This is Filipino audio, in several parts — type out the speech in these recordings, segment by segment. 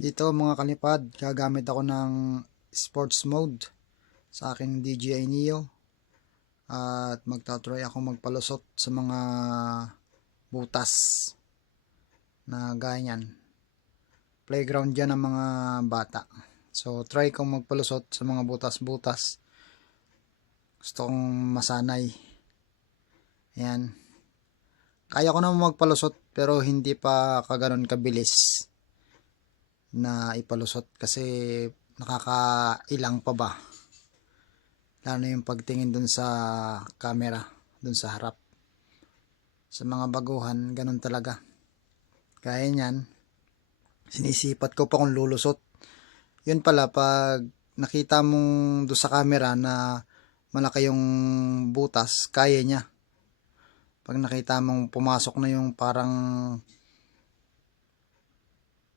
Dito mga kalipad, gagamit ako ng sports mode sa aking DJI Neo at magta-try ako magpalusot sa mga butas na ganyan. Playground dyan ng mga bata. So try kong magpalusot sa mga butas-butas. Gusto kong masanay. Ayan. Kaya ko naman magpalusot pero hindi pa kaganon kabilis na ipalusot kasi nakakailang pa ba, lalo yung pagtingin dun sa camera dun sa harap. Sa mga baguhan ganun talaga, kaya nyan sinisipat ko pa kung lulusot. Yun pala, pag nakita mong dun sa camera na malaki yung butas, kaya nya. Pag nakita mong pumasok na yung parang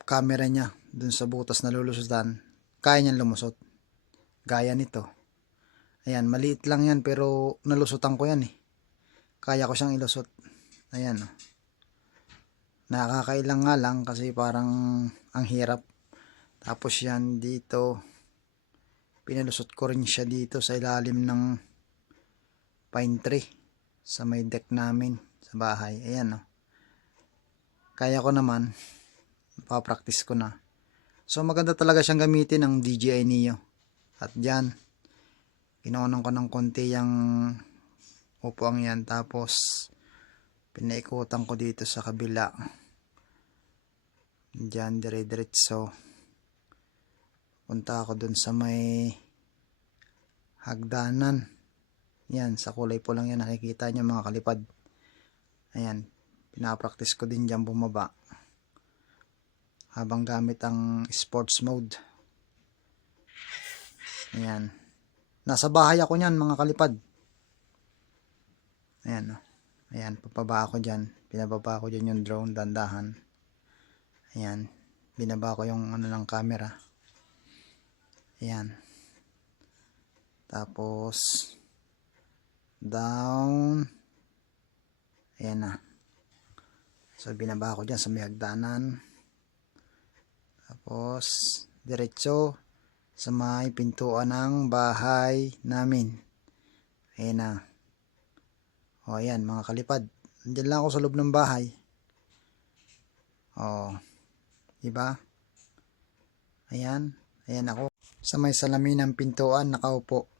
camera nya dun sa butas na lulusutan, kaya niyang lumusot. Gaya nito. Ayan, maliit lang yan pero nalusutan ko yan eh. Kaya ko siyang ilusot. Ayan. Nakakailang nga lang kasi parang ang hirap. Tapos yan dito, pinalusot ko rin siya dito sa ilalim ng pine tree sa may deck namin sa bahay. Ayan oh. Kaya ko naman, papractice ko na. So maganda talaga siyang gamitin ng DJI Neo. At dyan, pinuunan ko ng konti yung upuan yan. Tapos pinaikutan ko dito sa kabila. Dyan, dire-diretso. Punta ako dun sa may hagdanan. Yan, sa kulay po lang yan. Nakikita nyo mga kalipad. Ayan, pinapractice ko din dyan bumaba. Habang gamit ang sports mode. Ayan. Nasa bahay ako nyan mga kalipad. Ayan o. Ayan, papaba ako dyan. Pinababa ko dyan yung drone, dandahan. Ayan. Binaba ko yung ano ng camera. Ayan. Tapos down. Ayan na. So binaba ko dyan sa may hagdanan. Tapos diretso sa may pintuan ng bahay namin. Ayan na. O ayan mga kalipad. Nandiyan lang ako sa loob ng bahay. O. Diba? Ayan. Ayan ako. Sa may salamin ng pintuan nakaupo.